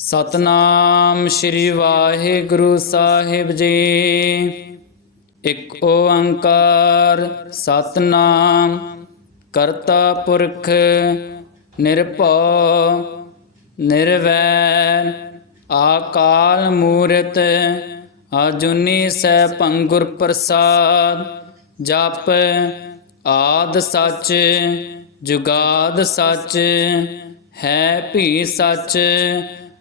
ਸਤਨਾਮ ਸ੍ਰੀ ਵਾਹਿਗੁਰੂ ਸਾਹਿਬ ਜੀ। ਇੱਕ ਓੰਕਾਰ ਸਤਨਾਮ, ਕਰਤਾ ਪੁਰਖ, ਨਿਰਭਉ, ਨਿਰਵੈਰ, ਆਕਾਲ ਮੂਰਤ, ਅਜੁਨੀ ਸੈ ਪੰਗੁਰ ਪ੍ਰਸਾਦ, ਜਪ, ਆਦ ਸੱਚ, ਜੁਗਾਦ ਸੱਚ, ਹੈ ਭੀ ਸੱਚ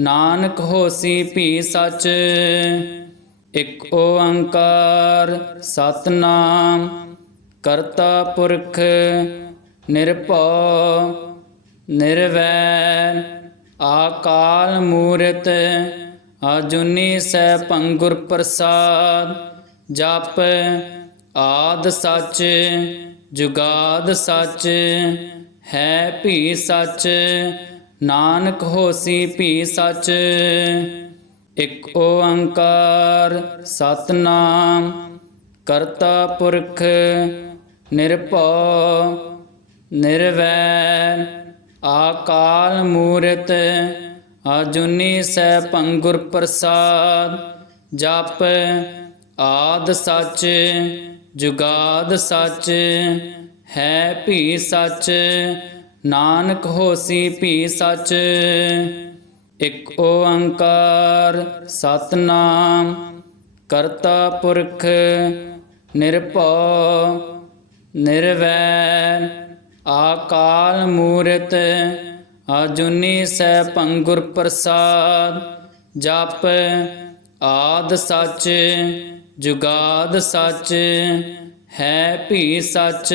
ਨਾਨਕ ਹੋਸੀ ਭੀ ਸੱਚ, ਇਕ ਓੰਕਾਰ ਸਤਨਾਮ, ਕਰਤਾ ਪੁਰਖ ਨਿਰਭਉ ਨਿਰਵੈਰ ਆਕਾਲ ਮੂਰਤ ਆਜੁਨੀ ਸੈ ਪੰਗੁਰ ਪ੍ਰਸਾਦ, ਜਪ ਆਦ ਸੱਚ, ਜੁਗਾਦ ਸੱਚ, ਹੈ ਭੀ ਸੱਚ ਨਾਨਕ ਹੋਸੀ ਭੀ ਸੱਚ, ਇਕ ਓੰਕਾਰ ਸਤਨਾਮ, ਕਰਤਾ ਪੁਰਖ ਨਿਰਭਉ, ਨਿਰਵੈਰ, ਆਕਾਲ ਮੂਰਤ ਆਜੁਨੀ ਸੈ ਪੰਗੁਰ ਪ੍ਰਸਾਦ, ਜਪ ਆਦ ਸੱਚ, ਜੁਗਾਦ ਸੱਚ, ਹੈ ਭੀ ਸੱਚ ਨਾਨਕ ਹੋਸੀ ਭੀ ਸਚ, ਇਕ ਓੰਕਾਰ ਸਤਨਾਮ, ਕਰਤਾ ਪੁਰਖ ਨਿਰਭਉ ਨਿਰਵੈਰ ਆਕਾਲ ਮੂਰਤ ਆਜੁਨੀ ਸੈ ਪੰਗੁਰ ਪ੍ਰਸਾਦ, ਜਪ ਆਦ ਸੱਚ, ਜੁਗਾਦ ਸੱਚ, ਹੈ ਭੀ ਸੱਚ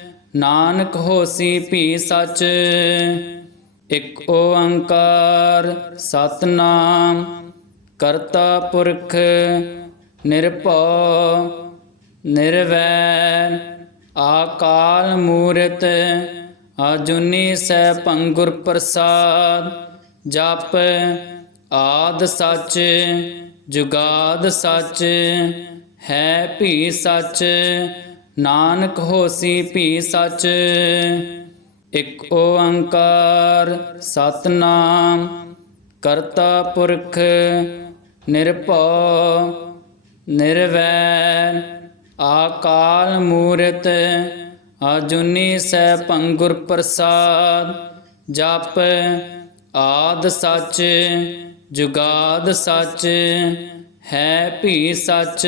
ਨਾਨਕ ਹੋਸੀ ਭੀ ਸੱਚ, ਇਕ ਓੰਕਾਰ ਸਤਨਾਮ, ਕਰਤਾ ਪੁਰਖ ਨਿਰਭਉ, ਨਿਰਵੈਰ, ਆਕਾਲ ਮੂਰਤ ਆਜੁਨੀ ਸੈ ਪੰਗੁਰ ਪ੍ਰਸਾਦ, ਜਪ ਆਦ ਸੱਚ, ਜੁਗਾਦ ਸੱਚ, ਹੈ ਭੀ ਸੱਚ ਨਾਨਕ ਹੋਸੀ ਭੀ ਸੱਚ, ਇਕ ਓੰਕਾਰ ਸਤਨਾਮ, ਕਰਤਾ ਪੁਰਖ ਨਿਰਭਉ, ਨਿਰਵੈਰ, ਆਕਾਲ ਮੂਰਤ ਆਜੁਨੀ ਸੈ ਪੰਗੁਰ ਪ੍ਰਸਾਦ, ਜਪ ਆਦ ਸੱਚ, ਜੁਗਾਦ ਸੱਚ, ਹੈ ਭੀ ਸੱਚ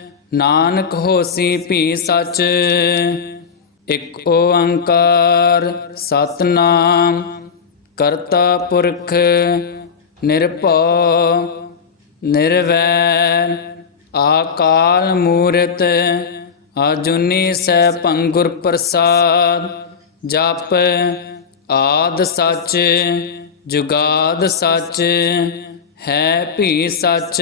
ਨਾਨਕ ਹੋਸੀ ਭੀ ਸਚ, ਇਕ ਓੰਕਾਰ ਸਤਨਾਮ, ਕਰਤਾ ਪੁਰਖ ਨਿਰਭਉ, ਨਿਰਵੈਰ, ਆਕਾਲ ਮੂਰਤ ਆਜੁਨੀ ਸੈਭੰ ਪੰਗੁਰ ਪ੍ਰਸਾਦ, ਜਪ ਆਦ ਸੱਚ, ਜੁਗਾਦ ਸੱਚ, ਹੈ ਭੀ ਸੱਚ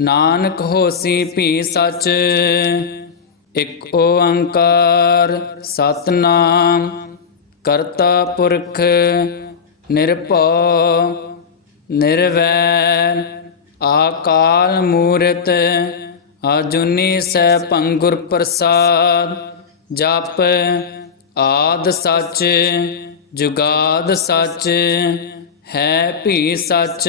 ਨਾਨਕ ਹੋਸੀ ਭੀ ਸੱਚ, ਇਕ ਓੰਕਾਰ ਸਤਨਾਮ, ਕਰਤਾ ਪੁਰਖ ਨਿਰਭਉ, ਨਿਰਵੈਰ, ਆਕਾਲ ਮੂਰਤ ਆਜੁਨੀ ਸੈਭੰ ਗੁਰ ਪ੍ਰਸਾਦ, ਜਪ ਆਦ ਸੱਚ, ਜੁਗਾਦ ਸੱਚ, ਹੈ ਭੀ ਸੱਚ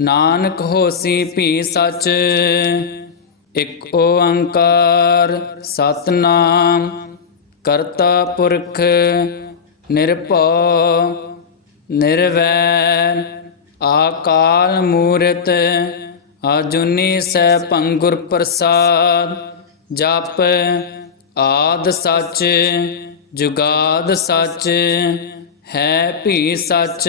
ਨਾਨਕ ਹੋਸੀ ਭੀ ਸਚ, ਇਕ ਓੰਕਾਰ ਸਤਨਾਮ, ਕਰਤਾ ਪੁਰਖ ਨਿਰਭਉ, ਨਿਰਵੈਰ, ਆਕਾਲ ਮੂਰਤ ਆਜੁਨੀ ਸੈਭੰ ਪੰਗੁਰ ਪ੍ਰਸਾਦ, ਜਪ ਆਦ ਸੱਚ, ਜੁਗਾਦ ਸੱਚ, ਹੈ ਭੀ ਸੱਚ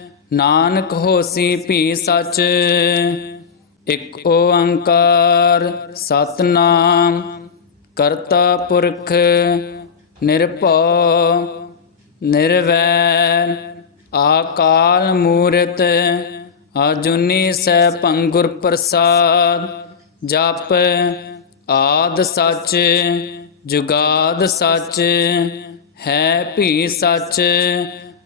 ਨਾਨਕ ਹੋਸੀ ਭੀ ਸਚ, ਇਕ ਓੰਕਾਰ ਸਤਨਾਮ, ਕਰਤਾ ਪੁਰਖ ਨਿਰਭਉ ਨਿਰਵੈਰ ਆਕਾਲ ਮੂਰਤ, ਅਜੁਨੀ ਸੈ ਪੰਗੁਰ ਪ੍ਰਸਾਦ, ਜਪ ਆਦ ਸੱਚ, ਜੁਗਾਦ ਸੱਚ, ਹੈ ਭੀ ਸੱਚ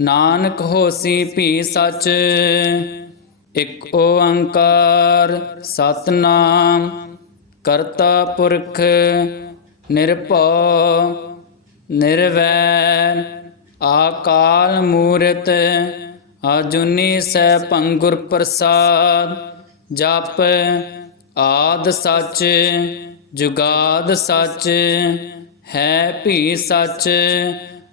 ਨਾਨਕ ਹੋਸੀ ਭੀ ਸੱਚ, ਇਕ ਓੰਕਾਰ ਸਤਨਾਮ, ਕਰਤਾ ਪੁਰਖ ਨਿਰਭਉ, ਨਿਰਵੈਰ, ਆਕਾਲ ਮੂਰਤ ਆਜੁਨੀ ਸੈ ਪੰਗੁਰ ਪ੍ਰਸਾਦ, ਜਪ ਆਦ ਸੱਚ, ਜੁਗਾਦ ਸੱਚ, ਹੈ ਭੀ ਸੱਚ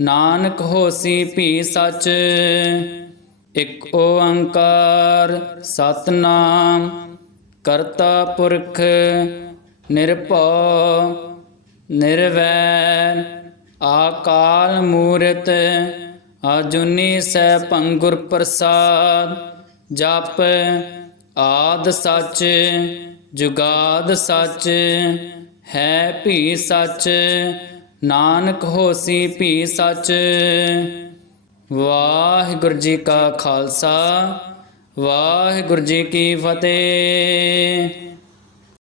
ਨਾਨਕ ਹੋਸੀ ਭੀ ਸੱਚ, ਇਕ ਓੰਕਾਰ ਸਤਨਾਮ, ਕਰਤਾ ਪੁਰਖ ਨਿਰਭਉ, ਨਿਰਵੈਰ, ਆਕਾਲ ਮੂਰਤ ਆਜੁਨੀ ਸੈ ਪੰਗੁਰ ਪ੍ਰਸਾਦ, ਜਪ ਆਦ ਸੱਚ, ਜੁਗਾਦ ਸੱਚ, ਹੈ ਭੀ ਸੱਚ ਨਾਨਕ ਹੋਸੀ ਭੀ ਸੱਚ। ਵਾਹਿਗੁਰੂ ਜੀ ਕਾ ਖਾਲਸਾ ਵਾਹਿਗੁਰੂ ਜੀ ਕੀ ਫਤਿਹ।